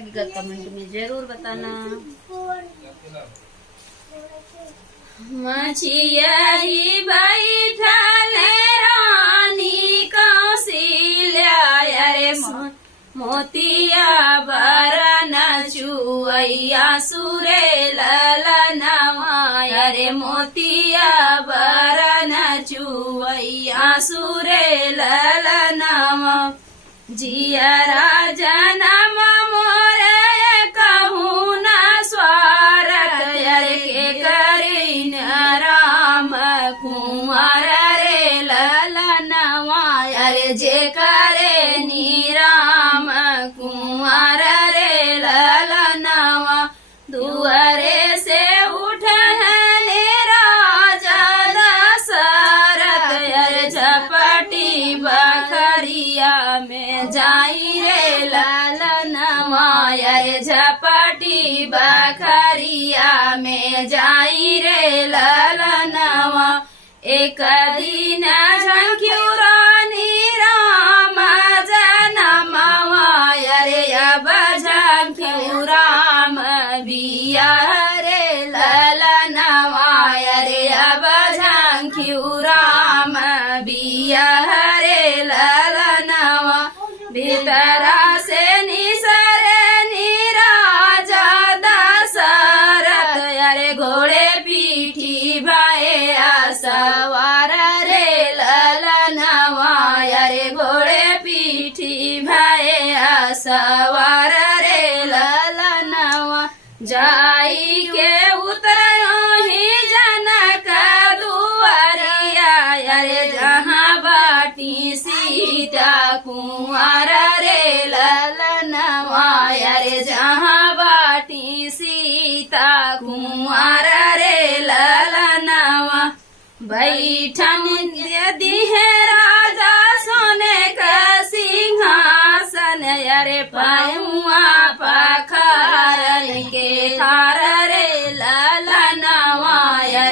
Comment में जरूर बताना। मछिया ही बैठल रानी कौशल्या रे मोतिया बरन चुवैया सुरे ललनवा रे मोतिया बरन चुवैया सुरे ललनवा जियरा जनम कुंवर रे ललनवा रे जे करे नीराम कुंवर रे ललनवा दुआरे से उठने राजा दशरथ रे झपटी बखरिया में जाई रे ललनवा रे झपटी बखरिया में जाई रे ललनवा एक दिन झंख्युरानी राम जनमवा रे अब झंख्युराम बिया रे ललनवा रे अब झंख्युराम बिया रे ललनवा भीतरा से निसरे निराजा दशरथ रे घोड़े पीठी भाए सवार रे ललनवा रे घोड़े पीठी भाए सवार रे ललनवा जाई के उतरो ही जनक दुआरिया रे जहाँ बाटी सीता कुंवर रे ललनवा रे जहाँ बाटी सीता कुंवर रे ललनवा बैठन यदि है राजा सोने का सिंहासन रे पाऊआ पखारन के थार रे ललनवा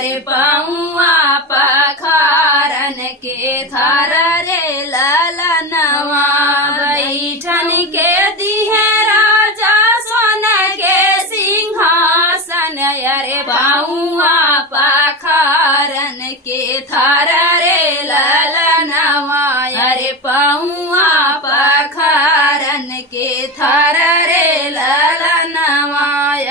रे पाऊआ पखारन के थार रे ललनवा बैठन के दिहे राजा सोने के सिंहासन रे पाऊआ पखारन के थार रे ललनवा रे पाऊआ पखारन के थार रे ललनवा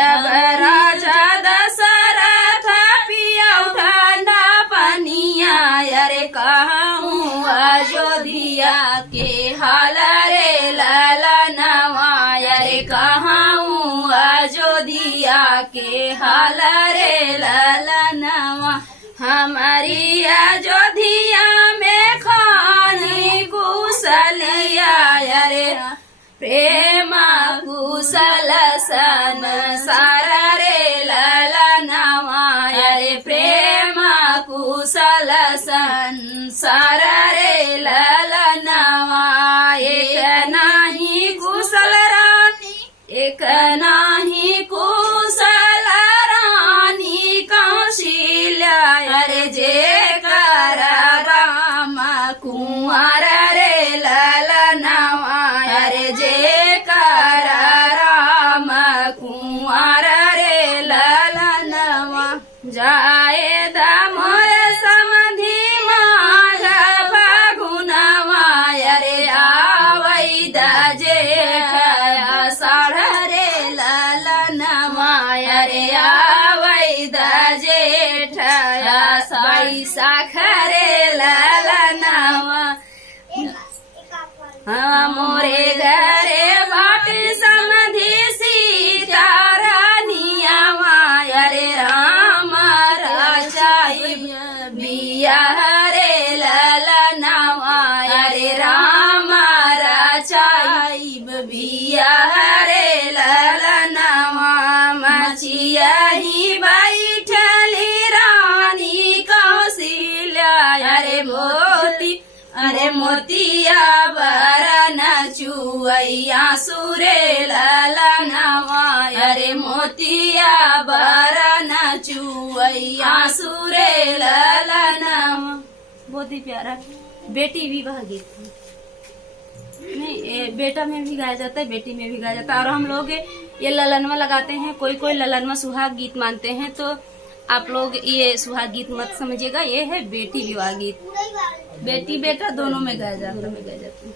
अब राजा दशरथ पिया ठंडा पनिया रे कहूँ अयोध्या के हाल रे ललनवा रे कहूँ अयोध्या के हाल रे ललनवा हमारी अयोध्या में खानी कुशलिया रे प्रेम कुशल संसार रे ललनवा रे प्रेम कुशल संसार रे ललनवा एक नाही कुशल रानी एक नाही कुशल रानी कौशल्या रे जे कर राम कुंवर रे ललनवा रे जे कर राम कुंवर रे ललनवा जाए दामोर समधि माघ फागुनवा रे आवै जेठ आषाढ़ रे ललनवा रे आवै जेठ बैसाख रे ललनवा मोरे घरे बाट समधि सीता रानियावा रे राम राजाई बिया रे ललनवा रे राम राजाई बिया रे ललनवा मछिया ही बैठली रानी कौशल्या रे मोती अरे मोतिया बरन चुवैया सुरे ललनवा रे मोतिया बरन चुवैया सुरे ललनवा। बहुत ही प्यारा बेटी विवाह गीत। नहीं, बेटा में भी गाया जाता है, बेटी में भी गाया जाता है। और हम लोग ये ललनवा लगाते हैं, कोई कोई ललनवा सुहाग गीत मानते हैं, तो आप लोग ये सुहाग गीत मत समझिएगा, ये है बेटी विवाह गीत। बेटी बेटा दोनों में गाया जाता है।